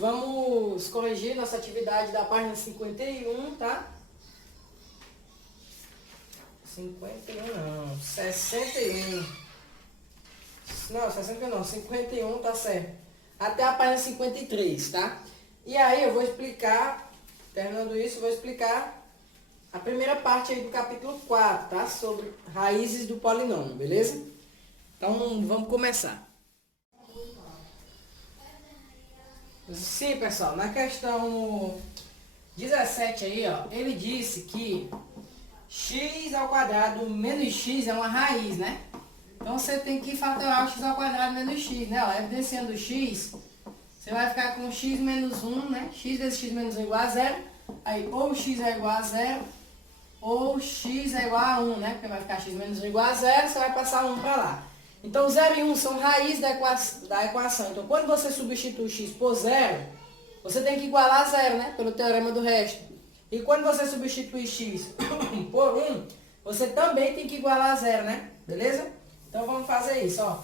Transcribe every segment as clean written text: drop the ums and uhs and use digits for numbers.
vamos corrigir nossa atividade da página 51, tá? 51 não, 61. Não, 61 não, 51 tá certo. Até a página 53, tá? E aí eu vou explicar, terminando isso, eu vou explicar a primeira parte aí do capítulo 4, tá? Sobre raízes do polinômio, beleza? Então vamos começar. Sim, pessoal, na questão 17 aí, ó, ele disse que x ao quadrado menos x é uma raiz, né? Então você tem que fatorar o x ao quadrado menos x, né? Ó, evidenciando o x, você vai ficar com x menos 1, né? X vezes x menos 1 igual a 0. Aí ou x é igual a 0, ou x é igual a 1, né? Porque vai ficar x menos 1 igual a 0, você vai passar 1 para lá. Então 0 e 1 são raiz da equação. Então quando você substitui x por 0, você tem que igualar a 0, né? Pelo teorema do resto. E quando você substitui x por 1, você também tem que igualar a 0, né? Beleza? Então vamos fazer isso, ó.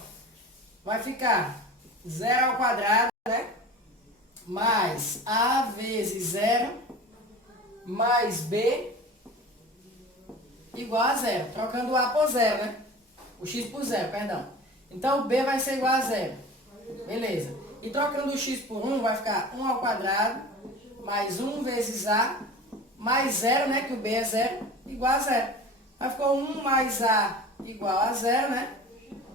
Vai ficar 0 ao quadrado, né? Mais a vezes 0 mais b igual a 0. Trocando o a por 0, né? O x por 0, perdão. Então o b vai ser igual a 0. Beleza. E trocando o x por 1, vai ficar 1 ao quadrado mais 1 vezes a mais 0, né? Que o b é 0, igual a 0. Aí ficou 1 mais a igual a 0, né?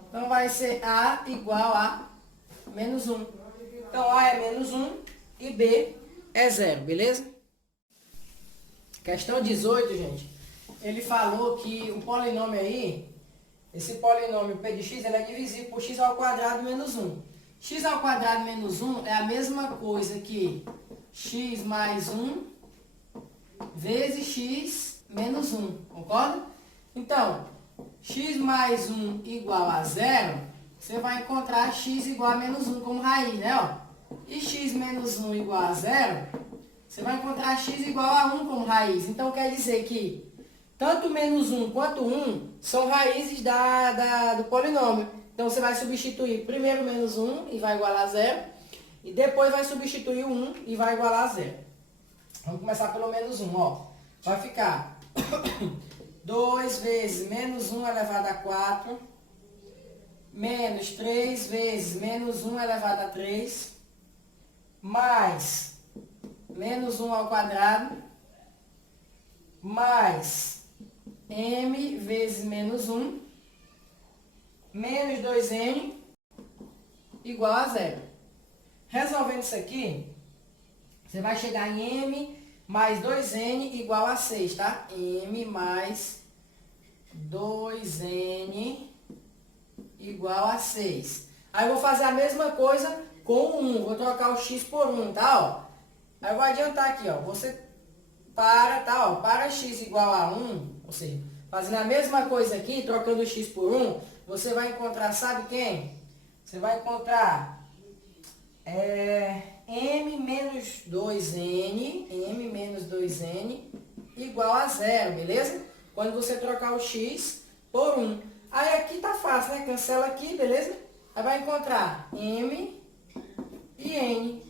Então vai ser a igual a menos 1. Então a é menos 1 e b é 0, beleza? Questão 18, gente. Ele falou que o polinômio aí, esse polinômio p de x, ele é divisível por x ao quadrado menos 1. X ao quadrado menos 1 é a mesma coisa que x mais 1 vezes x menos 1, concorda? Então, x mais 1 igual a 0, você vai encontrar x igual a menos 1 como raiz, né? Ó. E x menos 1 igual a 0, você vai encontrar x igual a 1 como raiz. Então, quer dizer que tanto menos 1 quanto 1 são raízes do polinômio. Então, você vai substituir primeiro menos 1 e vai igualar a 0. E depois vai substituir o 1 e vai igualar a 0. Vamos começar pelo menos 1, ó. Vai ficar 2 vezes menos 1 elevado a 4, menos 3 vezes menos 1 elevado a 3, mais menos 1 ao quadrado, mais m vezes menos 1, menos 2n, igual a 0. Resolvendo isso aqui, você vai chegar em m mais 2n igual a 6, tá? m mais 2n igual a 6. Aí eu vou fazer a mesma coisa com o 1. Vou trocar o x por 1, tá? Ó. Aí eu vou adiantar aqui, ó. Você tá? Ó. Para x igual a 1, ou seja, fazendo a mesma coisa aqui, trocando o x por 1, você vai encontrar, sabe quem? Você vai encontrar m menos 2n igual a 0, beleza? Quando você trocar o x por 1. Aí aqui tá fácil, né? Cancela aqui, beleza? Aí vai encontrar m e n.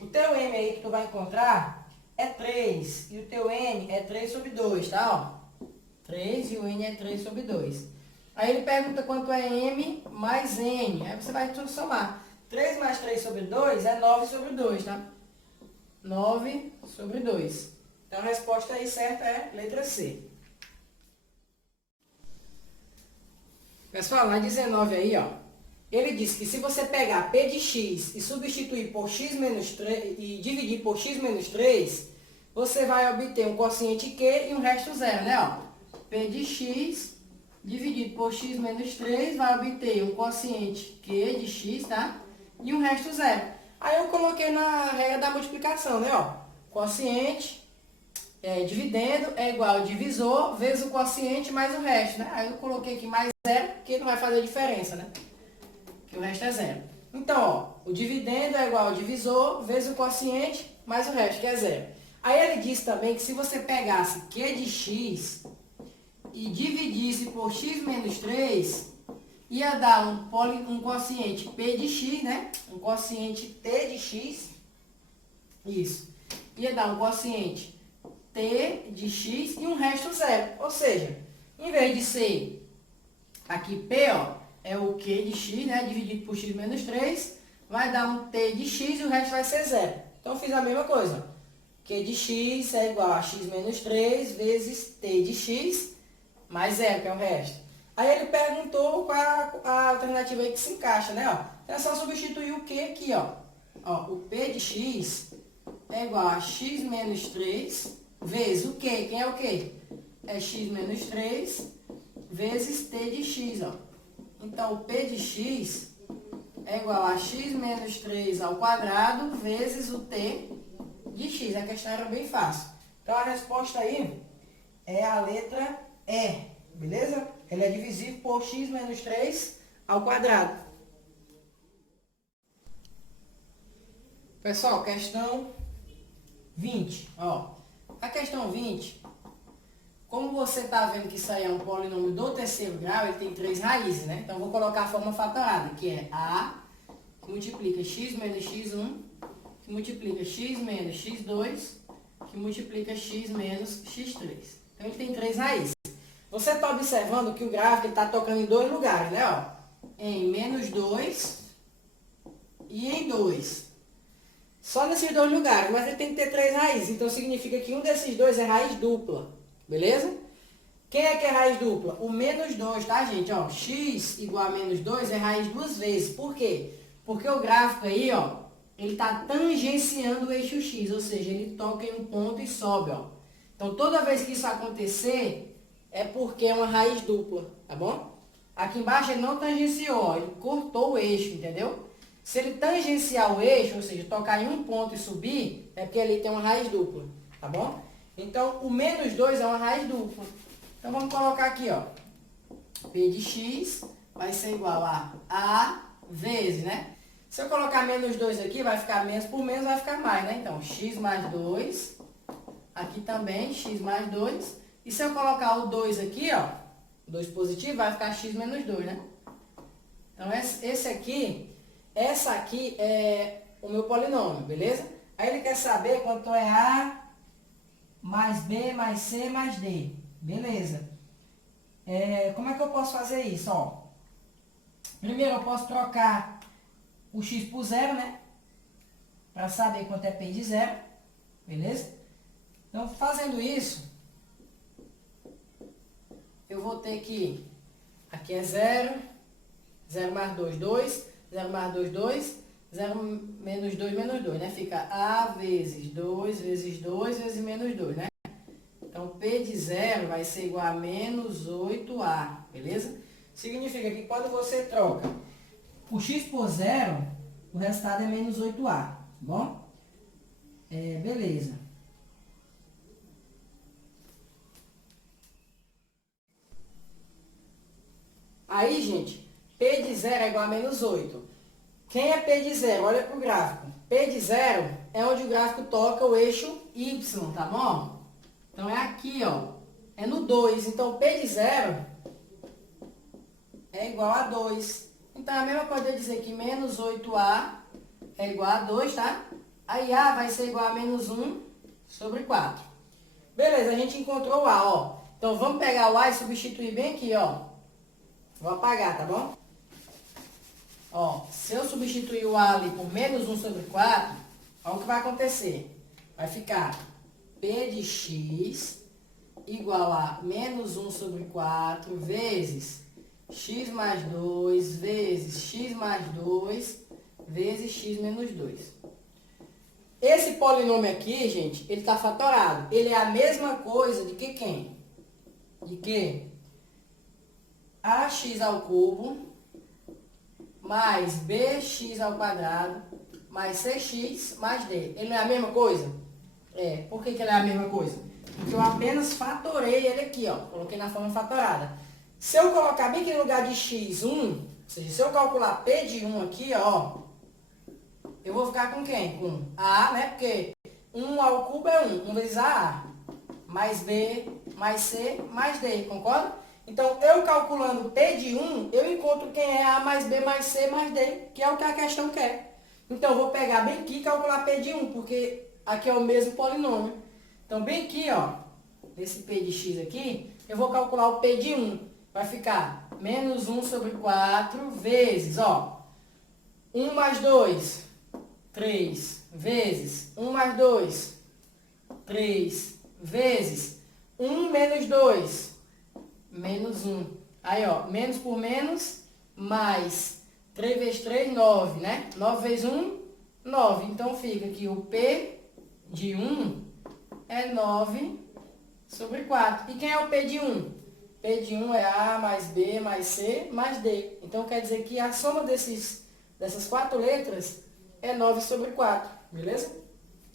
O teu m aí que tu vai encontrar é 3. E o teu n é 3 sobre 2, tá? Ó, 3 e o n é 3 sobre 2. Aí ele pergunta quanto é m mais n. Aí você vai somar. 3 mais 3 sobre 2 é 9 sobre 2, tá? 9 sobre 2. Então a resposta aí certa é letra C. Pessoal, na 19 aí, ó, ele disse que se você pegar p de x e substituir por x menos 3 e dividir por x menos 3, você vai obter um quociente q e um resto zero, né? Ó, p de x dividido por x menos 3 vai obter um quociente q de x, tá? E um resto zero. Aí eu coloquei na regra da multiplicação, né? Ó, quociente, dividendo é igual ao divisor vezes o quociente mais o resto, né? Aí eu coloquei aqui mais zero, porque não vai fazer diferença, né? Porque o resto é zero. Então, ó, o dividendo é igual ao divisor vezes o quociente mais o resto, que é zero. Aí ele disse também que se você pegasse q de x e dividisse por x menos 3, ia dar um quociente p de x, né? Um quociente t de x Isso. Ia dar um quociente t de x e um resto zero. Ou seja, em vez de ser aqui p, ó, é o q de x, né, dividido por x menos 3, vai dar um t de x e o resto vai ser zero. Então, eu fiz a mesma coisa. Q de x é igual a x menos 3 vezes t de x mais zero, que é o resto. Aí ele perguntou qual a alternativa aí que se encaixa, né? Ó. Então é só substituir o Q aqui, ó. O P de x é igual a x menos 3 vezes o Q. Quem é o Q? É x menos 3 vezes t de x, ó. Então, o P de x é igual a x menos 3 ao quadrado vezes o t de x. A questão era bem fácil. Então, a resposta aí é a letra E, beleza? Ele é divisível por x menos 3 ao quadrado. Pessoal, questão 20. Ó, a questão 20, como você está vendo que isso aí é um polinômio do terceiro grau, ele tem 3 raízes, né? Então, vou colocar a forma fatorada, que é a, que multiplica x menos x1, que multiplica x menos x2, que multiplica x menos x3. Então, ele tem 3 raízes. Você está observando que o gráfico está tocando em 2 lugares, né? Ó, em menos 2 e em 2. Só nesses 2 lugares, mas ele tem que ter 3 raízes. Então, significa que um desses 2 é raiz dupla. Beleza? Quem é que é raiz dupla? O menos 2, tá, gente? Ó, x igual a menos 2 é raiz 2 vezes. Por quê? Porque o gráfico aí, ó, ele está tangenciando o eixo x, ou seja, ele toca em um ponto e sobe, ó. Então, toda vez que isso acontecer, é porque é uma raiz dupla, tá bom? Aqui embaixo ele não tangenciou, ó, ele cortou o eixo, entendeu? Se ele tangenciar o eixo, ou seja, tocar em um ponto e subir, é porque ali tem uma raiz dupla, tá bom? Então, o menos 2 é uma raiz dupla. Então, vamos colocar aqui, ó. P de x vai ser igual a vezes, né? Se eu colocar menos 2 aqui, vai ficar menos por menos, vai ficar mais, né? Então, x mais 2. Aqui também, x mais 2. E se eu colocar o 2 aqui, ó, 2 positivo, vai ficar x menos 2, né? Então, essa aqui é o meu polinômio, beleza? Aí ele quer saber quanto é A mais B mais C mais D. Beleza. Como é que eu posso fazer isso? Ó, primeiro eu posso trocar o x por zero, né? Para saber quanto é P de zero. Beleza? Então, fazendo isso, eu vou ter que, aqui é 0, 0 mais 2, 2, 0 mais 2, 2, 0 menos 2, menos 2, né? Fica A vezes 2 vezes 2 vezes menos 2, né? Então, P de 0 vai ser igual a menos 8A, beleza? Significa que quando você troca o x por 0, o resultado é menos 8A, tá bom? Beleza. Aí, gente, P de 0 é igual a menos 8. Quem é P de 0? Olha para o gráfico. P de 0 é onde o gráfico toca o eixo Y, tá bom? Então, é aqui, ó. É no 2. Então, P de 0 é igual a 2. Então, é a mesma coisa de dizer que menos 8A é igual a 2, tá? Aí, A vai ser igual a menos 1 sobre 4. Beleza, a gente encontrou o A, ó. Então, vamos pegar o A e substituir bem aqui, ó. Vou apagar, tá bom? Ó, se eu substituir o A ali por menos 1 sobre 4, olha o que vai acontecer. Vai ficar P de x igual a menos 1 sobre 4 vezes x mais 2 vezes x mais 2 vezes x menos 2. Esse polinômio aqui, gente, ele está fatorado. Ele é a mesma coisa de que quem? De que ax ao cubo mais bx ao quadrado mais cx mais d. Ele não é a mesma coisa? Por que ele é a mesma coisa? Porque eu apenas fatorei ele aqui, ó. Coloquei na forma fatorada. Se eu colocar bem aqui no lugar de x1, ou seja, se eu calcular P de 1 aqui, ó, eu vou ficar com quem? Com A, né? Porque 1 ao cubo é 1. 1 vezes A, mais B, mais C, mais D. Concorda? Então, eu calculando P de 1, eu encontro quem é A mais B mais C mais D, que é o que a questão quer. Então, eu vou pegar bem aqui e calcular P de 1, porque aqui é o mesmo polinômio. Então, bem aqui, ó, nesse P de x aqui, eu vou calcular o P de 1. Vai ficar menos 1 sobre 4 vezes, ó, 1 mais 2, 3, vezes 1 mais 2, 3, vezes 1 menos 2, menos 1. Aí, ó, menos por menos, mais 3 vezes 3, 9, né? 9 vezes 1, 9. Então, fica que o P de 1 é 9 sobre 4. E quem é o P de 1? P de 1 é A mais B mais C mais D. Então, quer dizer que a soma dessas 4 letras é 9 sobre 4, beleza?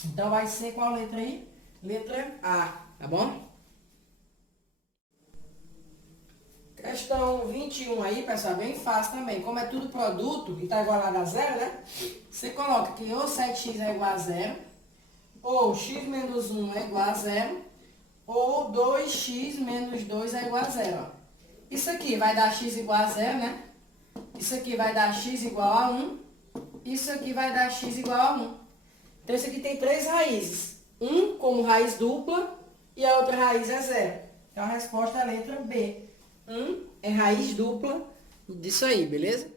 Então, vai ser qual letra aí? Letra A, tá bom? Questão 21 aí, pessoal, bem fácil também. Como é tudo produto e está igualado a zero, né? Você coloca que ou 7x é igual a zero, ou x menos 1 é igual a zero, ou 2x menos 2 é igual a zero. Ó. Isso aqui vai dar x igual a zero, né? Isso aqui vai dar x igual a 1. Isso aqui vai dar x igual a 1. Então, isso aqui tem 3 raízes. Um como raiz dupla e a outra raiz é zero. Então, a resposta é a letra B. 1 é raiz dupla disso aí, beleza?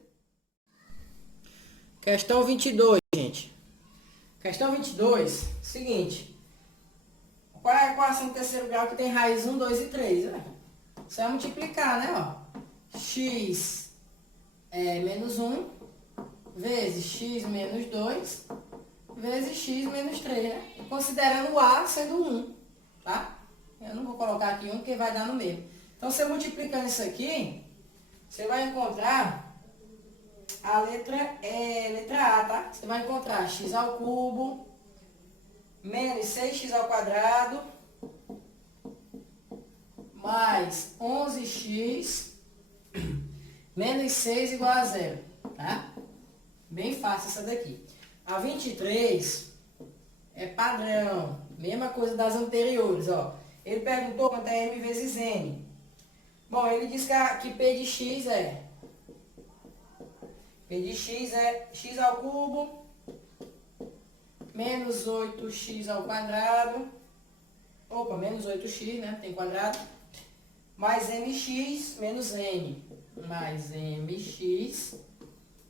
Questão 22, gente. Questão 22, seguinte. Qual é a equação do terceiro grau que tem raiz 1, 2 e 3? Né? Você vai multiplicar, né? Ó. X é menos 1 vezes x menos 2 vezes x menos 3, né? Considerando o A sendo 1, tá? Eu não vou colocar aqui 1 porque vai dar no meio. Então, você multiplicando isso aqui, você vai encontrar a letra A, tá? Você vai encontrar x ao cubo menos 6x ao quadrado mais 11x menos 6 igual a zero, tá? Bem fácil essa daqui. A 23 é padrão, mesma coisa das anteriores, ó. Ele perguntou quanto é m vezes n. Bom, ele diz que P de x é x ao cubo menos 8x ao quadrado. Opa, menos 8x, né? Tem quadrado. Mais mx menos n. Mais mx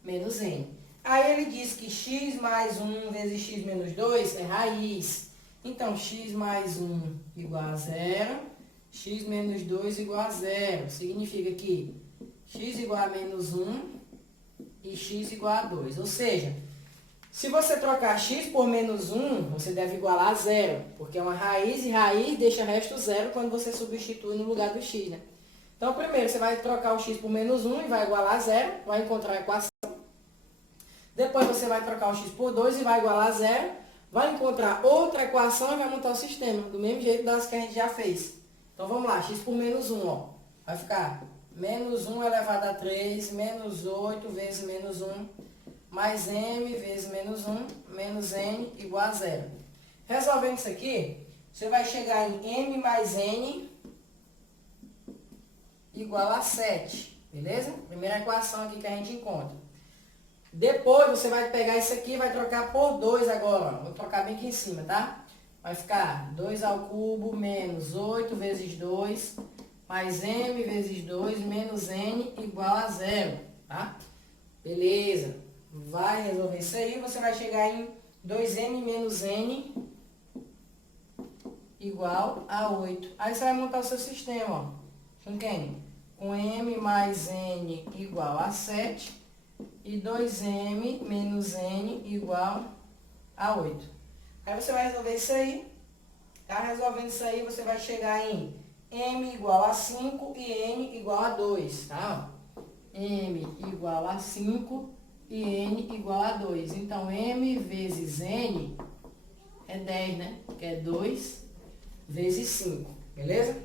menos n. Aí ele diz que x mais 1 vezes x menos 2 é raiz. Então, x mais 1 igual a zero. X menos 2 igual a zero. Significa que x igual a menos 1 e x igual a 2. Ou seja, se você trocar x por menos 1, você deve igualar a zero. Porque é uma raiz e raiz deixa resto zero quando você substitui no lugar do x, né? Então, primeiro você vai trocar o x por menos 1 e vai igualar a zero. Vai encontrar a equação. Depois você vai trocar o x por 2 e vai igualar a zero. Vai encontrar outra equação e vai montar o sistema. Do mesmo jeito das que a gente já fez. Então, vamos lá. X por menos 1, ó. Vai ficar menos 1 elevado a 3, menos 8 vezes menos 1, mais m vezes menos 1, menos n igual a zero. Resolvendo isso aqui, você vai chegar em m mais n igual a 7. Beleza? Primeira equação aqui que a gente encontra. Depois, você vai pegar isso aqui e vai trocar por 2 agora. Ó. Vou trocar bem aqui em cima, tá? Vai ficar 2 ao cubo menos 8 vezes 2, mais m vezes 2 menos n igual a zero, tá? Beleza. Vai resolver isso aí, você vai chegar em 2m menos n igual a 8. Aí você vai montar o seu sistema, ó. Com quem? Com m mais n igual a 7 e 2m menos n igual a 8. Aí você vai resolver isso aí. Tá? Resolvendo isso aí, você vai chegar em m igual a 5 e n igual a 2. Tá? M igual a 5 e n igual a 2. Então, m vezes n é 10, né? Que é 2 vezes 5. Beleza?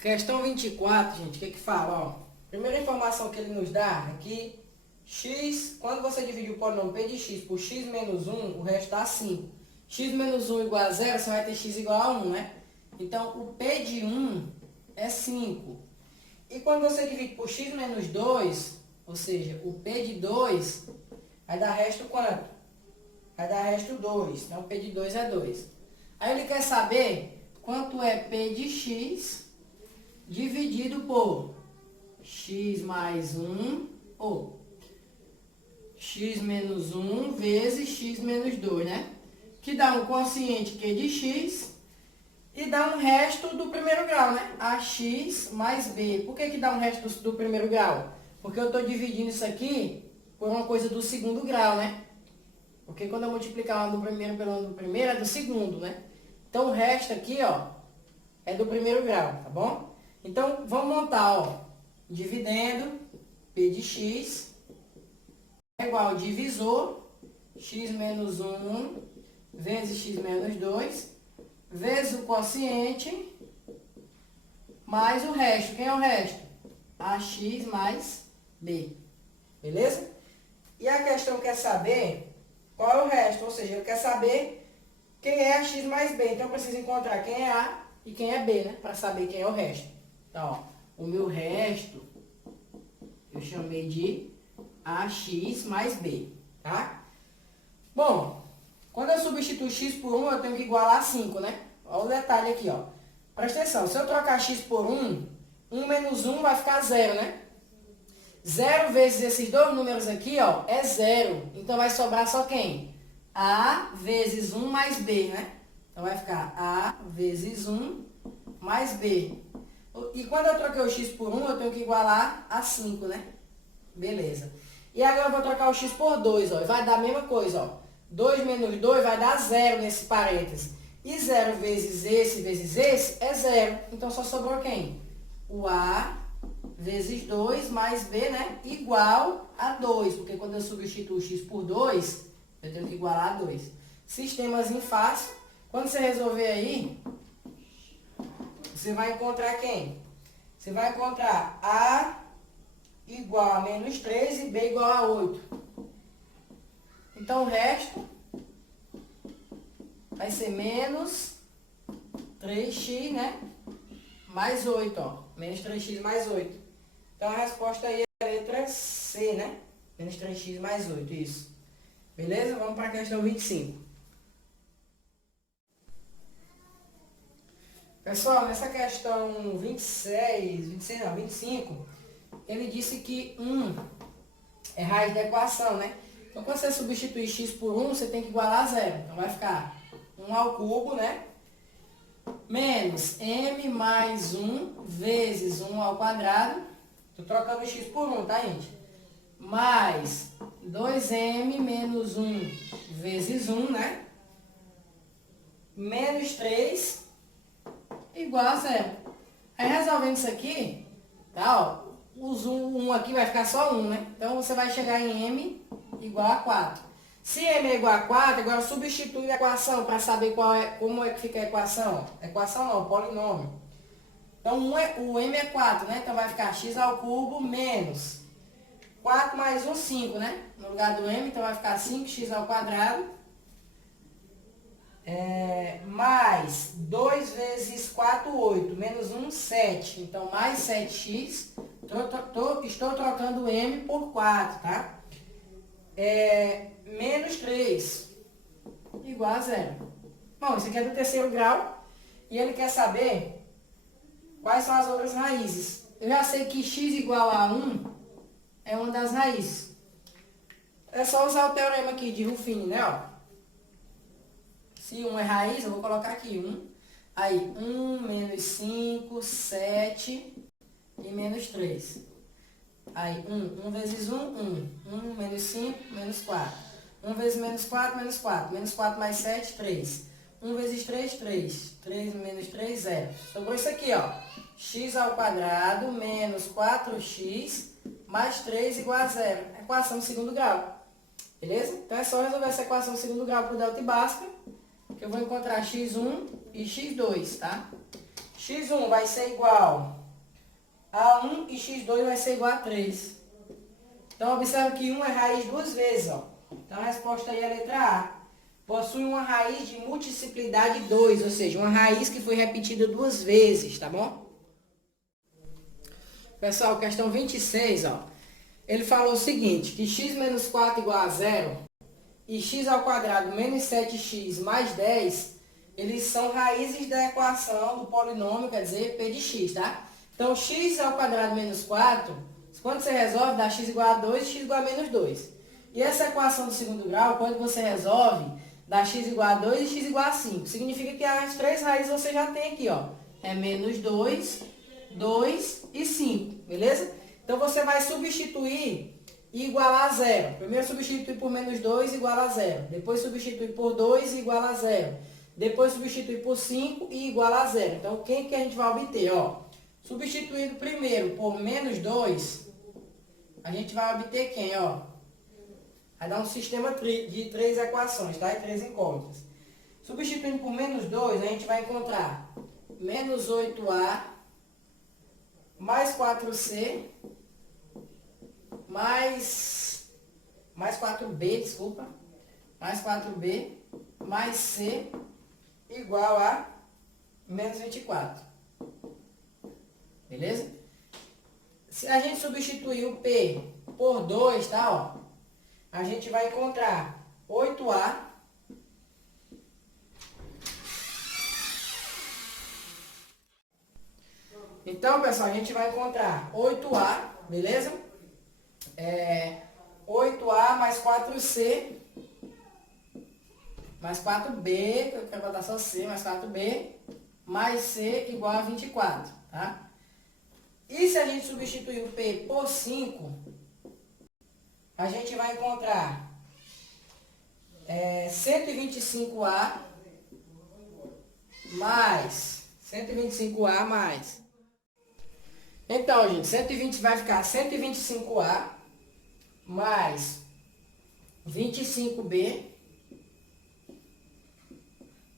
Questão 24, gente. O que fala? Ó, primeira informação que ele nos dá é que x, quando você divide o polinômio P de x por x menos 1, o resto dá 5. X menos 1 igual a 0, você vai ter x igual a 1, né? Então, o P de 1 é 5. E quando você divide por x menos 2, ou seja, o P de 2, Vai dar resto quanto? Vai dar resto 2. Então, P de 2 é 2. Aí ele quer saber quanto é P de x dividido por x mais 1 ou x menos 1 vezes x menos 2, né? Que dá um quociente Q de x e dá um resto do primeiro grau, né? AX mais B. Por que dá um resto do primeiro grau? Porque eu estou dividindo isso aqui por uma coisa do segundo grau, né? Porque quando eu multiplicar uma do primeiro pelo uma do primeiro, é do segundo, né? Então, o resto aqui, ó, é do primeiro grau, tá bom? Então, vamos montar, ó. Dividendo P de x é igual ao divisor x menos 1 vezes x menos 2 vezes o quociente mais o resto. Quem é o resto? AX mais B. Beleza? E a questão quer saber qual é o resto, ou seja, ele quer saber quem é AX mais B. Então, eu preciso encontrar quem é A e quem é B, né? Para saber quem é o resto. Então, ó, o meu resto eu chamei de AX mais B, tá? Bom, quando eu substituo x por 1, eu tenho que igualar 5, né? Olha o detalhe aqui, ó. Presta atenção, se eu trocar x por 1, 1 menos 1 vai ficar 0, né? 0 vezes esses dois números aqui, ó, é 0. Então, vai sobrar só quem? A vezes 1 mais B, né? Então, vai ficar A vezes 1 mais B. E quando eu troquei o x por 1, eu tenho que igualar a 5, né? Beleza. E agora eu vou trocar o x por 2, ó. Vai dar a mesma coisa, ó. 2 menos 2 vai dar 0 nesse parênteses. E 0 vezes esse é 0. Então, só sobrou quem? O A vezes 2 mais B, né? Igual a 2. Porque quando eu substituo x por 2, eu tenho que igualar a 2. Sistemazinho fácil. Quando você resolver aí, você vai encontrar quem? Você vai encontrar A igual a menos 3 e B igual a 8. Então, o resto vai ser menos 3x, né? Mais 8, ó. Menos 3x mais 8. Então, a resposta aí é a letra C, né? Menos 3x mais 8, isso. Beleza? Vamos para a questão 25. Pessoal, nessa questão 25, ele disse que 1 é raiz da equação, né? Então, quando você substituir x por 1, você tem que igualar a 0. Então, vai ficar 1 ao cubo, né? Menos m mais 1 vezes 1 ao quadrado. Estou trocando x por 1, tá, gente? Mais 2m menos 1 vezes 1, né? Menos 3 igual a 0. Aí, resolvendo isso aqui, tá, ó. Os 1 aqui vai ficar só 1, né? Então, você vai chegar em m igual a 4. Se m é igual a 4, agora substitui a equação para saber como é que fica a equação. Equação não, polinômio. Então, o m é 4, né? Então, vai ficar x ao cubo menos 4 mais 1, 5, né? No lugar do m, então vai ficar 5x ao quadrado. Mais 2 vezes 4, 8. Menos 1, 7. Então, mais 7x. Estou trocando m por 4, tá? Menos 3 igual a 0. Bom, isso aqui é do terceiro grau. E ele quer saber quais são as outras raízes. Eu já sei que x igual a 1 é uma das raízes. É só usar o teorema aqui de Ruffini, né? Ó. Se 1 é raiz, eu vou colocar aqui 1. Aí, 1 menos 5, 7 e menos 3. Aí, 1 vezes 1, 1. 1 menos 5, menos 4. 1 vezes menos 4, menos 4. Menos 4 mais 7, 3. 1 vezes 3, 3. 3 menos 3, 0. Sobrou isso aqui, ó. X ao quadrado menos 4x mais 3 igual a 0. Equação de segundo grau. Beleza? Então, é só resolver essa equação de segundo grau por delta e Bhaskara, que eu vou encontrar x1 e x2, tá? x1 vai ser igual a 1 e x2 vai ser igual a 3. Então, observa que 1 é raiz duas vezes, ó. Então, a resposta aí é a letra A. Possui uma raiz de multiplicidade 2, ou seja, uma raiz que foi repetida duas vezes, tá bom? Pessoal, questão 26, ó. Ele falou o seguinte, que x menos 4 igual a zero e x ao quadrado menos 7x mais 10, eles são raízes da equação do polinômio, quer dizer, p de x, tá? Então, x ao quadrado menos 4, quando você resolve, dá x igual a 2 e x igual a menos 2. E essa equação do segundo grau, quando você resolve, dá x igual a 2 e x igual a 5. Significa que as três raízes você já tem aqui, ó. É menos 2, 2 e 5, beleza? Então, você vai substituir e igualar a zero. Primeiro substitui por menos 2 igual a zero. Depois substitui por 2 igual a zero. Depois substitui por 5 e igual a zero. Então, quem que a gente vai obter? Ó, substituindo primeiro por menos 2, a gente vai obter quem? Ó, vai dar um sistema de três equações, tá? E três incógnitas. Substituindo por menos 2, a gente vai encontrar menos 8a mais 4c mais 4b, desculpa, mais 4b mais c igual a menos 24. Beleza? Se a gente substituir o P por 2, tá? Ó, a gente vai encontrar 8A Então, pessoal, a gente vai encontrar 8A, beleza? 8A mais 4C mais 4B, que eu quero botar só C, mais 4B, mais C igual a 24, tá? E se a gente substituir o P por 5, a gente vai encontrar 125A mais 125A mais. Então, gente, 120 vai ficar 125A mais 25B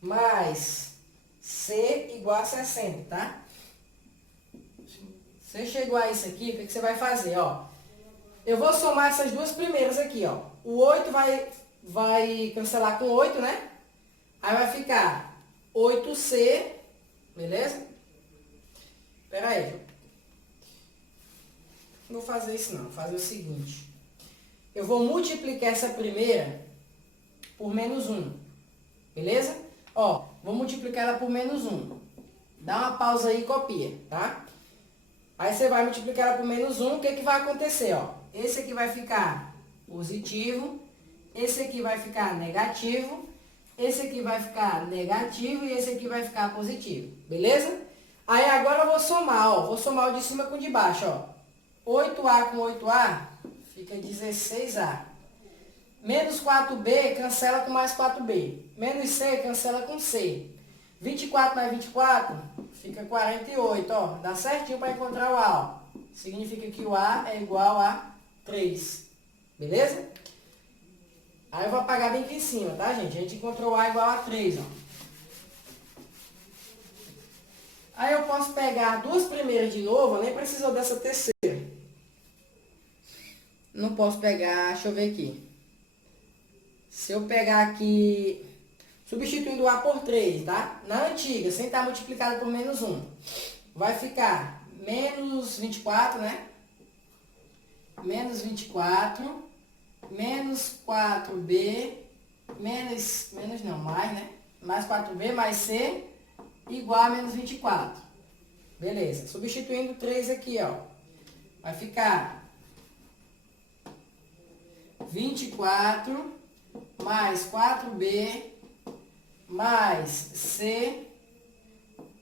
mais C igual a 60, tá? Você chegou a isso aqui, o que você vai fazer, ó? Eu vou somar essas duas primeiras aqui, ó. O 8 vai cancelar com 8, né? Aí vai ficar 8C, beleza? Espera aí, não vou fazer isso não, vou fazer o seguinte. Eu vou multiplicar essa primeira por menos 1, beleza? Ó, vou multiplicar ela por menos 1. Dá uma pausa aí e copia, tá? Aí você vai multiplicar ela por menos 1, o que vai acontecer, ó? Esse aqui vai ficar positivo, esse aqui vai ficar negativo, esse aqui vai ficar negativo e esse aqui vai ficar positivo, beleza? Aí agora eu vou somar, ó, vou somar o de cima com o de baixo, ó. 8A com 8A fica 16A. Menos 4B cancela com mais 4B. Menos C cancela com C. 24 mais 24 fica 48, ó. Dá certinho para encontrar o A, ó. Significa que o A é igual a 3. Beleza? Aí eu vou apagar bem aqui em cima, tá, gente? A gente encontrou o A igual a 3, ó. Aí eu posso pegar duas primeiras de novo, nem precisou dessa terceira. Não posso pegar, deixa eu ver aqui. Se eu pegar aqui, substituindo o A por 3, tá? Na antiga, sem estar multiplicado por menos 1. Vai ficar menos 24, né? Menos 24, menos 4B, mais, né? Mais 4B mais C, igual a menos 24. Beleza. Substituindo 3 aqui, ó. Vai ficar 24 mais 4B mais C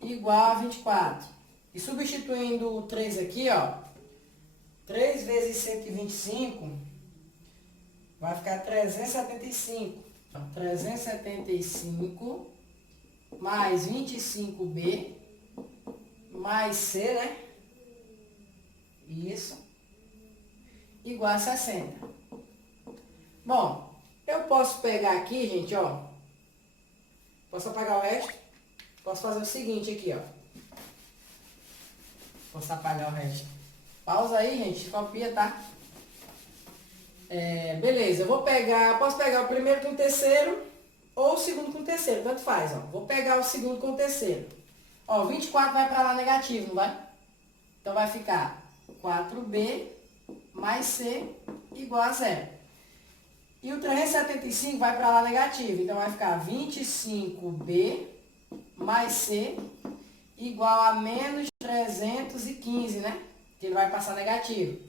igual a 24. E substituindo o 3 aqui, ó. 3 vezes 125 vai ficar 375. 375 mais 25B mais C, né? Isso. Igual a 60. Bom, eu posso pegar aqui, gente, ó. Posso apagar o resto? Posso fazer o seguinte aqui, ó. Posso apagar o resto. Pausa aí, gente. Copia, tá? Beleza, eu vou pegar... Posso pegar o primeiro com o terceiro ou o segundo com o terceiro. Tanto faz, ó. Vou pegar o segundo com o terceiro. Ó, 24 vai pra lá negativo, não vai? Então vai ficar 4B mais C igual a zero. E o 375 vai para lá negativo, então vai ficar 25B mais C igual a menos 315, né? Que ele vai passar negativo.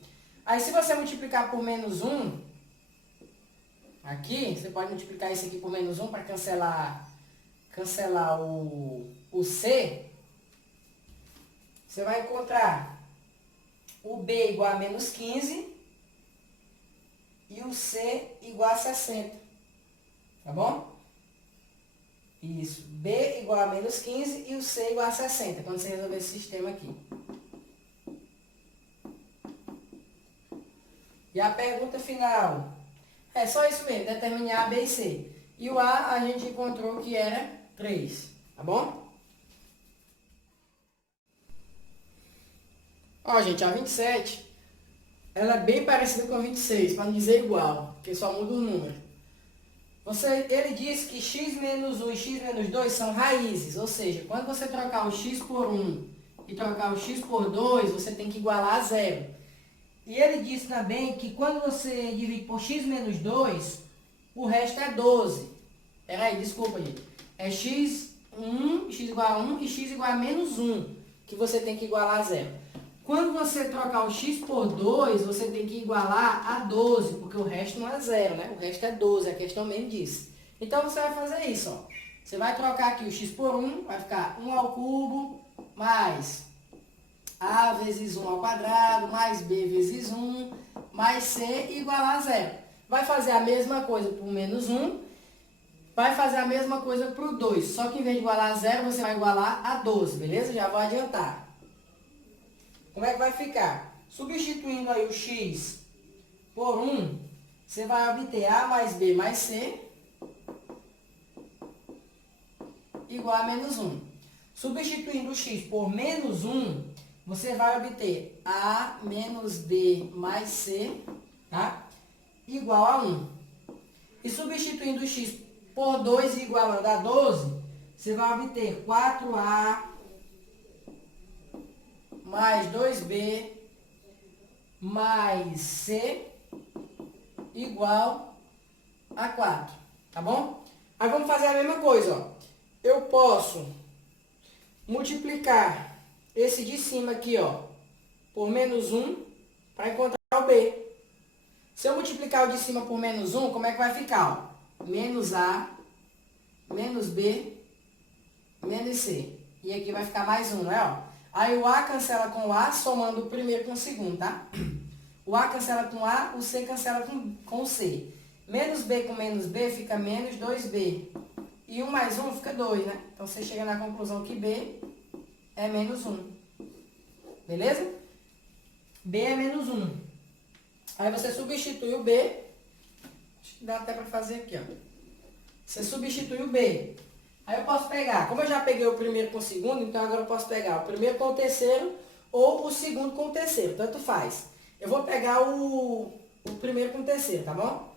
Aí se você multiplicar por menos 1, aqui, você pode multiplicar isso aqui por menos 1 para cancelar o C. Você vai encontrar o B igual a menos 15 e o C igual a 60. Tá bom? Isso. B igual a menos 15 e o C igual a 60, quando você resolver esse sistema aqui. E a pergunta final. É só isso mesmo, determine A, B e C. E o A a gente encontrou que era 3. Tá bom? Ó, gente, a 27, ela é bem parecida com a 26, para não dizer igual, porque só muda o número. Ele diz que x menos 1 e x menos 2 são raízes, ou seja, quando você trocar o x por 1 e trocar o x por 2, você tem que igualar a zero. E ele diz também que quando você divide por x menos 2, o resto é 12. Peraí, desculpa, gente. É x1, x igual a 1 e x igual a menos 1, que você tem que igualar a zero. Quando você trocar o x por 2, você tem que igualar a 12, porque o resto não é zero, né? O resto é 12, a questão mesmo diz. Então, você vai fazer isso, ó. Você vai trocar aqui o x por 1, vai ficar 1 ao cubo, mais a vezes 1 ao quadrado, mais b vezes 1, mais c igual a zero. Vai fazer a mesma coisa para o menos 1, vai fazer a mesma coisa para o 2, só que em vez de igualar a zero, você vai igualar a 12, beleza? Já vou adiantar. Como é que vai ficar? Substituindo aí o x por 1, você vai obter a mais b mais c igual a menos 1. Substituindo o x por menos 1, você vai obter a menos b mais c, tá? Igual a 1. E substituindo o x por 2 e igualando a 12, você vai obter 4a mais 2b mais c igual a 4, tá bom? Aí vamos fazer a mesma coisa, ó. Eu posso multiplicar esse de cima aqui, ó, por menos 1 para encontrar o b. Se eu multiplicar o de cima por menos 1, como é que vai ficar? Ó? Menos a, menos b, menos c. E aqui vai ficar mais 1, né? Ó? Aí o A cancela com o A, somando o primeiro com o segundo, tá? O A cancela com o A, o C cancela com o C. Menos B com menos B fica menos 2B. E 1 mais 1 fica 2, né? Então você chega na conclusão que B é menos 1. Beleza? B é menos 1. Aí você substitui o B. Acho que dá até para fazer aqui, ó. Você substitui o B. Aí eu posso pegar, como eu já peguei o primeiro com o segundo, então agora eu posso pegar o primeiro com o terceiro ou o segundo com o terceiro, tanto faz. Eu vou pegar o primeiro com o terceiro, tá bom?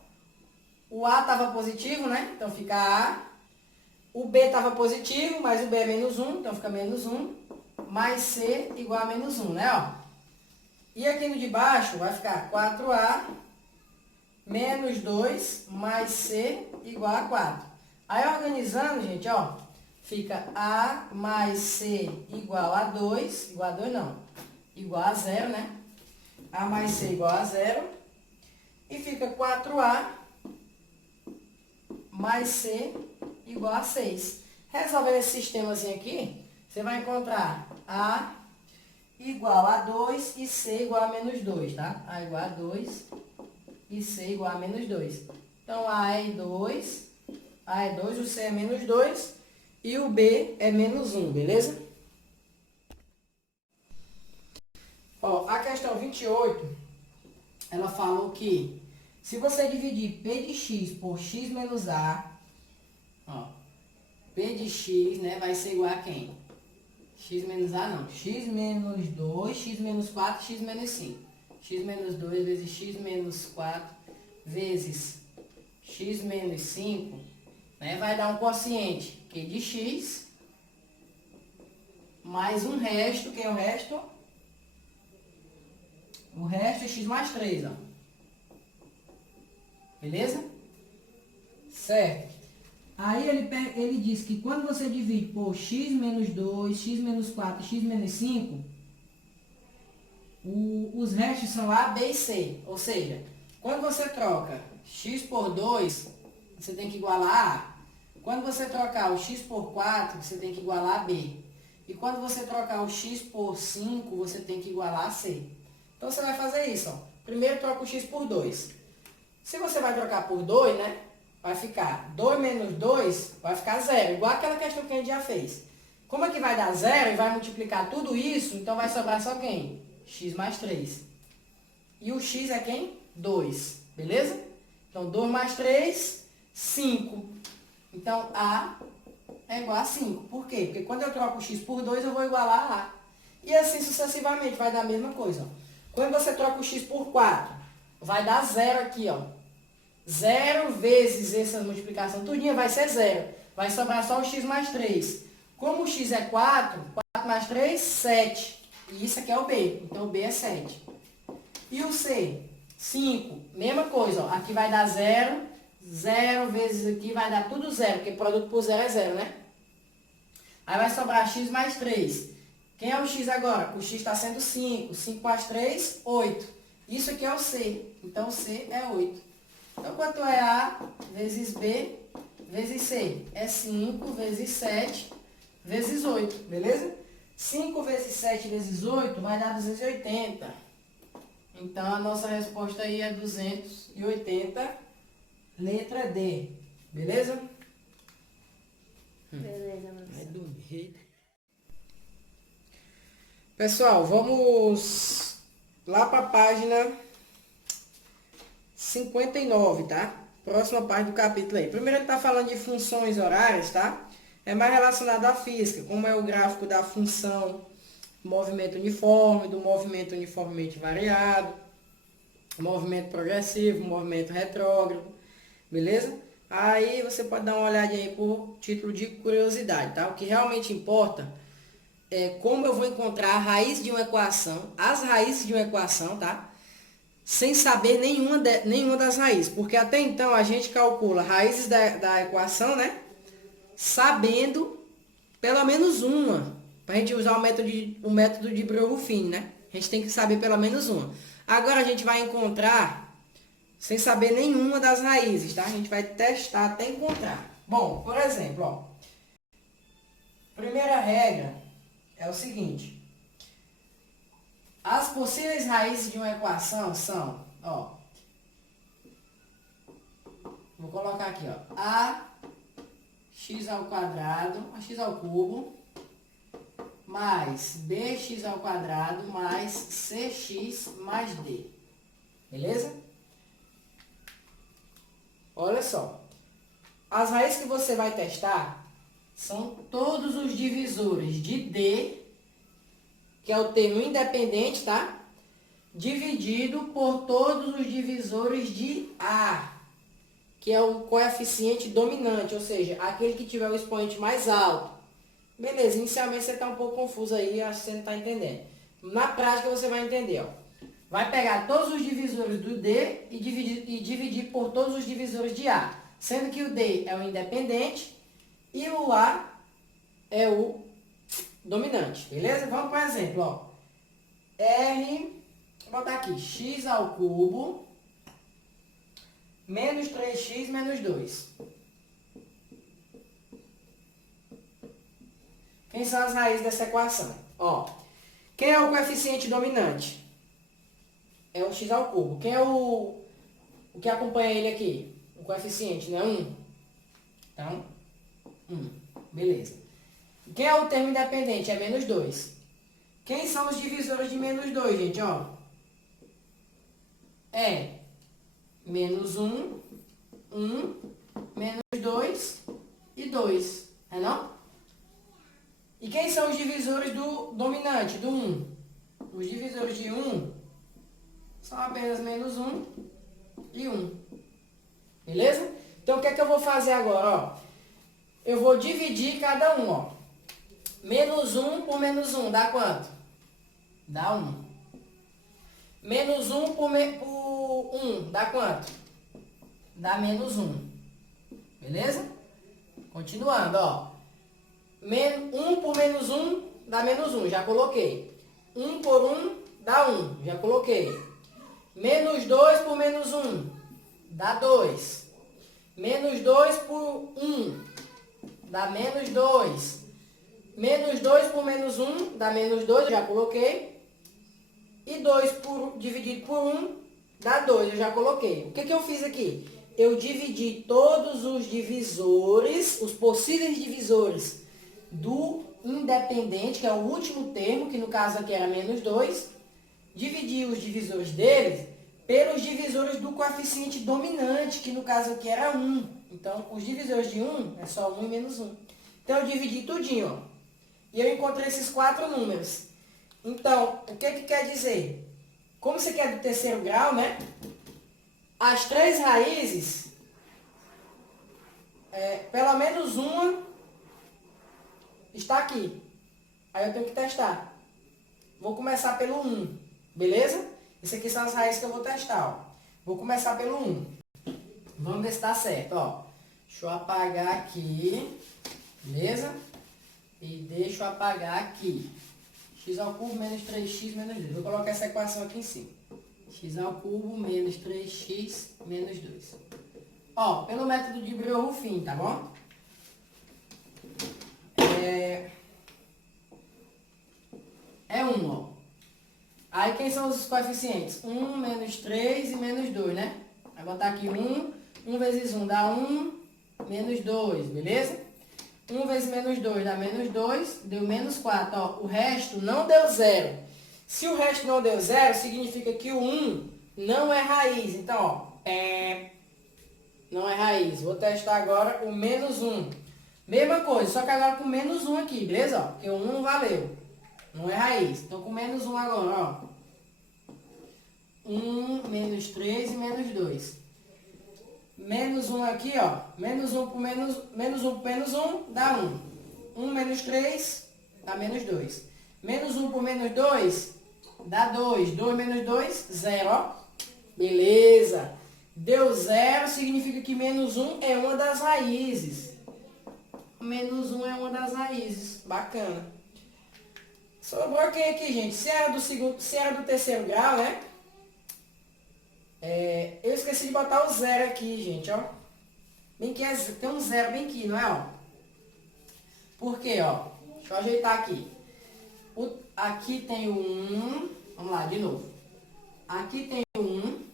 O A estava positivo, né? Então fica A. O B estava positivo, mas o B é menos 1, então fica menos 1. Mais C igual a menos 1, né? Ó. E aqui no de baixo vai ficar 4A menos 2 mais C igual a 4. Aí, organizando, gente, ó, fica A mais C igual a 2, igual a 2 não, igual a 0, né? A mais C igual a 0. E fica 4A mais C igual a 6. Resolvendo esse sistemazinho aqui, você vai encontrar A igual a 2 e C igual a menos 2, tá? A igual a 2 e C igual a menos 2. Então, A é 2... A é 2, o C é menos 2 e o B é menos 1, beleza? Ó, a questão 28, ela falou que se você dividir P de x por x menos A, ó, P de x, né, vai ser igual a quem? X menos A não, x menos 2, x menos 4, x menos 5. X menos 2 vezes x menos 4 vezes x menos 5... né, vai dar um quociente que de x mais um resto, que é o resto? O resto é x mais 3, ó. Beleza? Certo. Aí ele diz que quando você divide por x menos 2, x menos 4 e x menos 5, os restos são A, B e C. Ou seja, quando você troca x por 2, você tem que igualar A. Quando você trocar o x por 4, você tem que igualar a B. E quando você trocar o x por 5, você tem que igualar a C. Então você vai fazer isso, ó. Primeiro troca o x por 2. Se você vai trocar por 2, né? Vai ficar 2 menos 2, vai ficar 0. Igual aquela questão que a gente já fez. Como aqui vai dar 0 e vai multiplicar tudo isso, então vai sobrar só quem? X mais 3. E o x é quem? 2. Beleza? Então 2 mais 3, 5. Então, A é igual a 5. Por quê? Porque quando eu troco o x por 2, eu vou igualar a A. E assim sucessivamente, vai dar a mesma coisa. Ó. Quando você troca o x por 4, vai dar 0 aqui, ó. 0 vezes essa multiplicação tudinha vai ser 0. Vai sobrar só o x mais 3. Como o x é 4, 4 mais 3, 7. E isso aqui é o B. Então, o B é 7. E o C? 5. Mesma coisa, ó. Aqui vai dar 0. 0 vezes aqui vai dar tudo 0, porque produto por 0 é 0, né? Aí vai sobrar x mais 3. Quem é o x agora? O x está sendo 5. 5 mais 3, 8. Isso aqui é o C. Então, o C é 8. Então, quanto é A vezes B vezes C? É 5 vezes 7 vezes 8. Beleza? 5 vezes 7 vezes 8 vai dar 280. Então, a nossa resposta aí é 280. Letra D. Beleza? Beleza, professor. Vai dormir. Pessoal, vamos lá para a página 59, tá? Próxima página do capítulo aí. Primeiro ele está falando de funções horárias, tá? É mais relacionado à física, como é o gráfico da função movimento uniforme, do movimento uniformemente variado, movimento progressivo, movimento retrógrado. Beleza? Aí você pode dar uma olhadinha aí por título de curiosidade, tá? O que realmente importa é como eu vou encontrar a raiz de uma equação, as raízes de uma equação, tá? Sem saber nenhuma das raízes. Porque até então a gente calcula raízes da equação, né? Sabendo pelo menos uma. Para a gente usar o método de Brouwer-Ruffini, né? A gente tem que saber pelo menos uma. Agora a gente vai encontrar sem saber nenhuma das raízes, tá? A gente vai testar até encontrar. Bom, por exemplo, ó. Primeira regra é o seguinte. As possíveis raízes de uma equação são, ó. Vou colocar aqui, ó. Ax ao quadrado, ax ao cubo, mais bx ao quadrado, mais cx mais d. Beleza? Olha só, as raízes que você vai testar são todos os divisores de D, que é o termo independente, tá? Dividido por todos os divisores de A, que é o coeficiente dominante, ou seja, aquele que tiver o expoente mais alto. Beleza, inicialmente você está um pouco confuso aí, acho que você não está entendendo. Na prática você vai entender, ó. Vai pegar todos os divisores do D e dividir por todos os divisores de A. Sendo que o D é o independente e o A é o dominante. Beleza? Vamos para o exemplo. Ó. Vou botar aqui. X ao cubo menos 3x menos 2. Quem são as raízes dessa equação? Ó, quem é o coeficiente dominante? É o x ao cubo. Quem é o que acompanha ele aqui? O coeficiente, né? 1. Então, 1. Beleza. Quem é o termo independente? É menos 2. Quem são os divisores de menos 2, gente? Ó, é menos 1, 1, menos 2 e 2. É não? E quem são os divisores do dominante, do 1? Os divisores de 1 são apenas menos 1 e 1. Beleza? Então, o que é que eu vou fazer agora? Ó? Eu vou dividir cada um. Ó. Menos 1 por menos 1 dá quanto? Dá 1. Menos 1 por 1 dá quanto? Dá menos 1. Beleza? Continuando, ó. 1 por menos 1 dá menos 1, já coloquei. 1 por 1 dá 1, já coloquei. Menos 2 por menos 1 dá 2. Menos 2 por 1 dá menos 2. Menos 2 por menos 1 dá menos 2, já coloquei. E 2 dividido por 1 dá 2, eu já coloquei. O que eu fiz aqui? Eu dividi todos os divisores, os possíveis divisores do independente, que é o último termo, que no caso aqui era menos 2. Dividi os divisores deles pelos divisores do coeficiente dominante, que no caso aqui era 1. Então, os divisores de 1 é só 1 e menos 1. Então, eu dividi tudinho, ó. E eu encontrei esses 4 números. Então, o que quer dizer? Como você quer do terceiro grau, né? As 3 raízes, pelo menos uma está aqui. Aí eu tenho que testar. Vou começar pelo 1, beleza? Essas aqui são as raízes que eu vou testar, ó. Vou começar pelo 1. Vamos ver se está certo, ó. Deixa eu apagar aqui, beleza? E deixa eu apagar aqui. X ao cubo menos 3x menos 2. Vou colocar essa equação aqui em cima. X ao cubo menos 3x menos 2. Ó, pelo método de Breuer-Ruffin, tá bom? É 1, ó. Aí quem são os coeficientes? 1, menos 3 e menos 2, né? Vai botar aqui 1. 1 vezes 1 dá 1, menos 2, beleza? 1 vezes menos 2 dá menos 2, deu menos 4. Ó, o resto não deu 0. Se o resto não deu 0, significa que o 1 não é raiz. Então, ó, não é raiz. Vou testar agora o menos 1. Mesma coisa, só que agora com menos 1 aqui, beleza? Ó, porque o 1 não valeu. Não é raiz. Então, com menos 1 agora, ó. 1, menos 3 e menos 2. Menos 1 aqui, ó. Menos 1 por menos 1 dá 1. 1 menos 3 dá menos 2. Menos 1 por menos 2 dá 2. 2 menos 2, 0, ó. Beleza. Deu 0, significa que menos 1 é uma das raízes. Menos 1 é uma das raízes. Bacana. Sobrou quem aqui, gente? Se era do terceiro grau, né? Eu esqueci de botar o 0 aqui, gente, ó. Bem que tem um 0 bem aqui, não é, ó? Por quê, ó? Deixa eu ajeitar aqui. Aqui tem o 1. Vamos lá, de novo. Aqui tem o 1.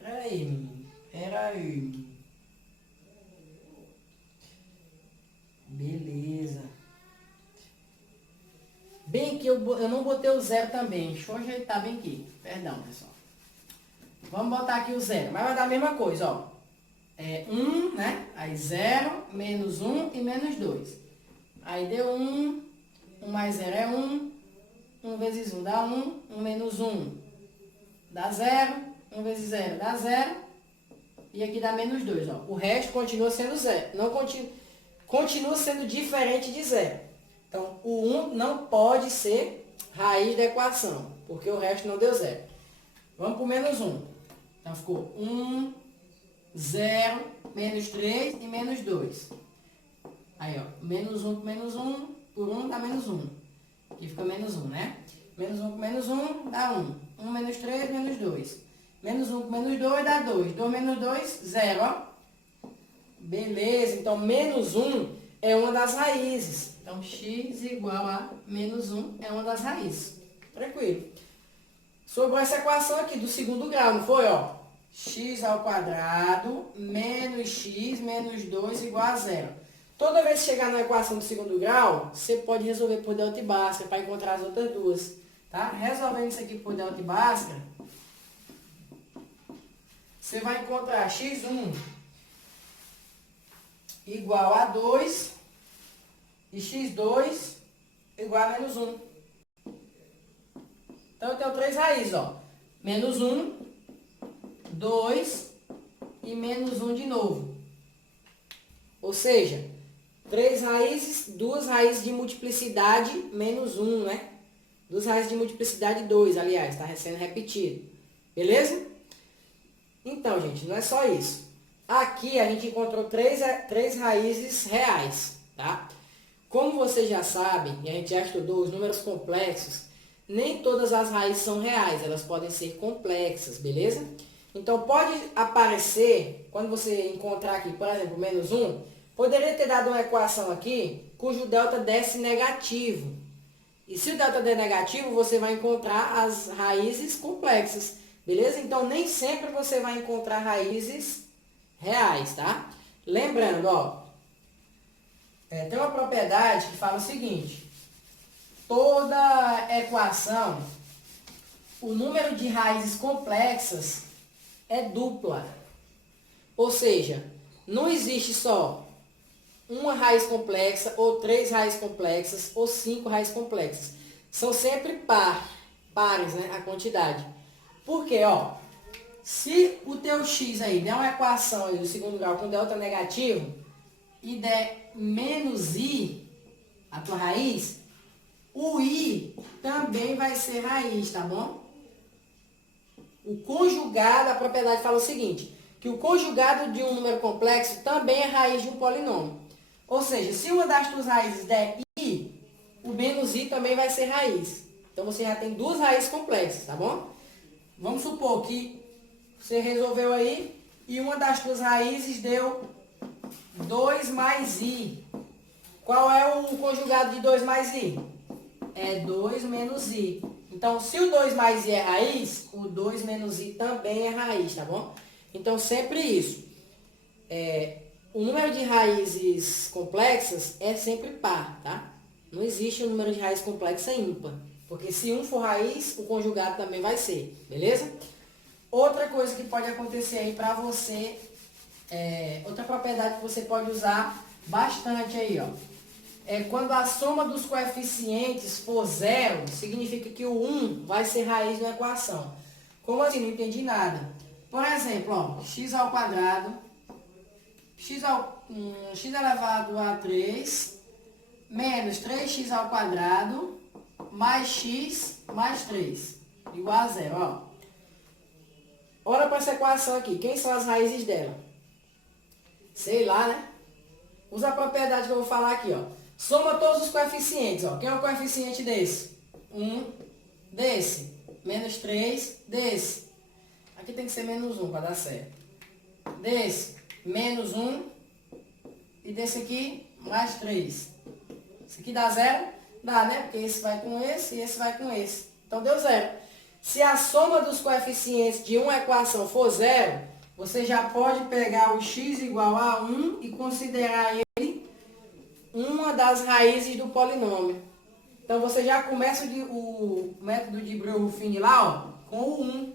Peraí, menino. Peraí. Beleza. Bem que eu não botei o 0 também. Deixa eu ajeitar bem aqui. Perdão, pessoal. Vamos botar aqui o 0. Mas vai dar a mesma coisa, ó. 1, né? Aí 0, menos 1 e menos 2. Aí deu 1. 1 mais 0 é 1. 1 vezes 1 dá 1. 1 menos 1 dá 0. 1 vezes 0 dá 0. E aqui dá menos 2, ó. O resto continua sendo 0. Não continua sendo diferente de 0. Então, o 1 não pode ser raiz da equação, porque o resto não deu 0. Vamos para o menos 1. Então, ficou 1, 0, menos 3 e menos 2. Aí, ó, menos 1 por menos 1, por 1 dá menos 1. Aqui fica menos 1, né? Menos 1 por menos 1 dá 1. 1 menos 3, menos 2. Menos 1 por menos 2 dá 2. 2 menos 2, 0, ó. Beleza, então menos 1 é uma das raízes. Então, x igual a menos 1 é uma das raízes. Tranquilo. Sobrou essa equação aqui do segundo grau, não foi, ó? X ao quadrado menos x menos 2 igual a 0. Toda vez que chegar na equação do segundo grau, você pode resolver por delta e bhaskara para encontrar as outras duas. Tá? Resolvendo isso aqui por delta e bhaskara, você vai encontrar x1 igual a 2 e x2 igual a menos 1. Então, eu tenho 3 raízes, ó. Menos 1, 2 e menos 1 de novo. Ou seja, 3 raízes, 2 raízes de multiplicidade, menos 1, né? Duas raízes de multiplicidade 2, aliás, está sendo repetido. Beleza? Então, gente, não é só isso. Aqui a gente encontrou três raízes reais, tá? Como vocês já sabem, e a gente já estudou os números complexos, nem todas as raízes são reais, elas podem ser complexas, beleza? Então pode aparecer, quando você encontrar aqui, por exemplo, menos 1, poderia ter dado uma equação aqui cujo delta desse negativo. E se o delta der negativo, você vai encontrar as raízes complexas, beleza? Então nem sempre você vai encontrar raízes reais, tá? Lembrando, ó, tem uma propriedade que fala o seguinte: toda equação, o número de raízes complexas é dupla. Ou seja, não existe só uma raiz complexa, ou 3 raízes complexas, ou 5 raízes complexas. São sempre pares, né, a quantidade. Por quê? Ó, se o teu x aí der uma equação aí do segundo grau com delta negativo, e der menos i, a tua raiz, o i também vai ser raiz, tá bom? O conjugado, a propriedade fala o seguinte, que o conjugado de um número complexo também é raiz de um polinômio. Ou seja, se uma das tuas raízes der i, o menos i também vai ser raiz. Então você já tem duas raízes complexas, tá bom? Vamos supor que você resolveu aí e uma das tuas raízes deu 2 mais i. Qual é o conjugado de 2 mais i? É 2 menos i. Então, se o 2 mais i é raiz, o 2 menos i também é raiz, tá bom? Então, sempre isso. O número de raízes complexas é sempre par, tá? Não existe um número de raiz complexa ímpar. Porque se um for raiz, o conjugado também vai ser, beleza? Outra coisa que pode acontecer aí pra você, outra propriedade que você pode usar bastante aí, ó. Quando a soma dos coeficientes for zero, significa que o 1 vai ser raiz da equação. Como assim? Não entendi nada. Por exemplo, ó, x ao quadrado, x elevado a 3, menos 3x ao quadrado, mais x mais 3, igual a zero, ó. Olha para essa equação aqui. Quem são as raízes dela? Sei lá, né? Usa a propriedade que eu vou falar aqui, ó. Soma todos os coeficientes, ó. Quem é o coeficiente desse? 1 desse. Menos 3 desse. Aqui tem que ser menos 1 para dar certo. Desse, menos 1. E desse aqui, mais 3. Isso aqui dá zero? Dá, né? Porque esse vai com esse e esse vai com esse. Então deu zero. Se a soma dos coeficientes de uma equação for zero, você já pode pegar o x igual a 1 e considerar ele uma das raízes do polinômio. Então você já começa o método de Breuil-Ruffini lá, ó, com o 1.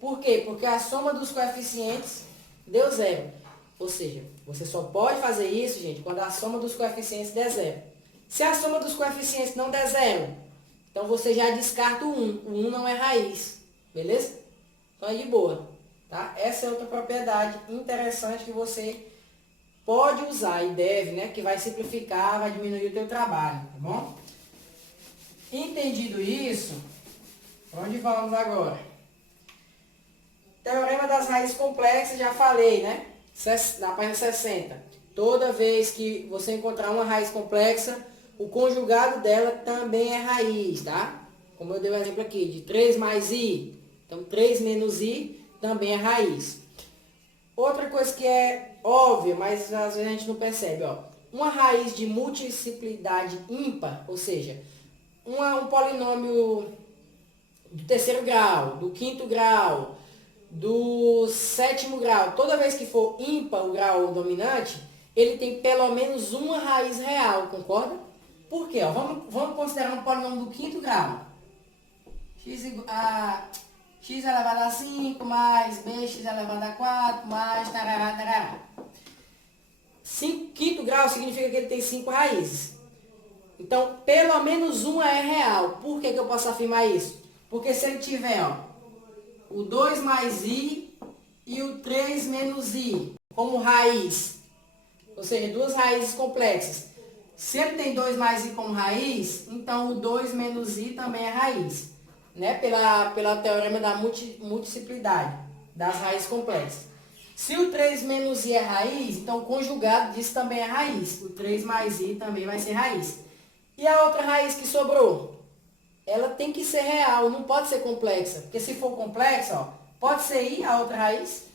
Por quê? Porque a soma dos coeficientes deu zero. Ou seja, você só pode fazer isso, gente, quando a soma dos coeficientes der zero. Se a soma dos coeficientes não der zero, então você já descarta o 1. O 1 não é raiz. Beleza? Então é de boa. Tá? Essa é outra propriedade interessante que você pode usar e deve, né? Que vai simplificar, vai diminuir o teu trabalho. Tá bom? Entendido isso, para onde vamos agora? Teorema das raízes complexas, já falei, né? Na página 60. Toda vez que você encontrar uma raiz complexa, o conjugado dela também é raiz, tá? Como eu dei o exemplo aqui, de 3 mais i. Então, 3 menos i também é raiz. Outra coisa que é óbvia, mas às vezes a gente não percebe, ó. Uma raiz de multiplicidade ímpar, ou seja, um polinômio do terceiro grau, do quinto grau, do sétimo grau, toda vez que for ímpar o grau dominante, ele tem pelo menos uma raiz real, concorda? Por quê? Ó, vamos considerar um polinômio do quinto grau. X elevado a 5 mais bx elevado a 4 mais tarará, tarará. Quinto grau significa que ele tem 5 raízes. Então, pelo menos uma é real. Por que eu posso afirmar isso? Porque se ele tiver, ó, o 2 mais i e o 3 menos i como raiz, ou seja, duas raízes complexas, Se ele tem 2 mais i como raiz, então o 2 menos i também é raiz, né? Pela teorema da multiplicidade das raízes complexas. Se o 3 menos i é raiz, então o conjugado disso também é raiz. O 3 mais i também vai ser raiz. E a outra raiz que sobrou? Ela tem que ser real, não pode ser complexa. Porque se for complexa, ó, pode ser i a outra raiz?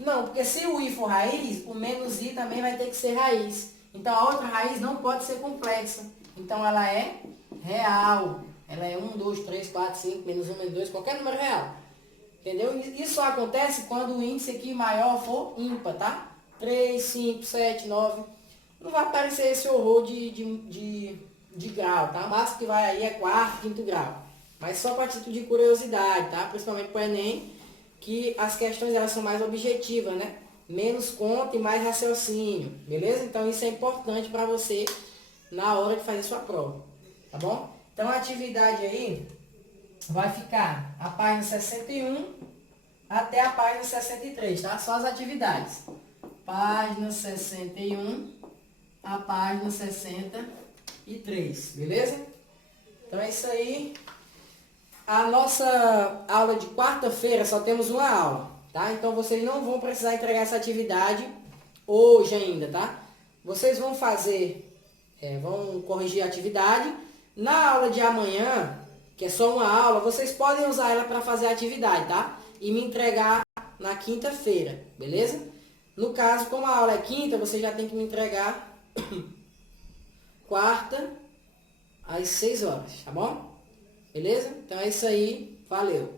Não, porque se o i for raiz, o menos i também vai ter que ser raiz. Então a outra raiz não pode ser complexa. Então ela é real. Ela é 1, 2, 3, 4, 5, menos 1, menos 2, qualquer número real. Entendeu? Isso só acontece quando o índice aqui maior for ímpar, tá? 3, 5, 7, 9. Não vai aparecer esse horror de grau, tá? O máximo que vai aí é quarto, quinto grau. Mas só para título de curiosidade, tá? Principalmente para o Enem, que as questões elas são mais objetivas, né? Menos conta e mais raciocínio, beleza? Então isso é importante para você na hora de fazer sua prova, tá bom? Então a atividade aí vai ficar a página 61 até a página 63, tá? Só as atividades. Página 61 a página 63, beleza? Então é isso aí. A nossa aula de quarta-feira só temos uma aula, tá? Então vocês não vão precisar entregar essa atividade hoje ainda, tá? Vocês vão fazer, vão corrigir a atividade. Na aula de amanhã, que é só uma aula, vocês podem usar ela para fazer a atividade, tá? E me entregar na quinta-feira, beleza? No caso, como a aula é quinta, você já tem que me entregar quarta às 6 horas, tá bom? Beleza? Então é isso aí. Valeu!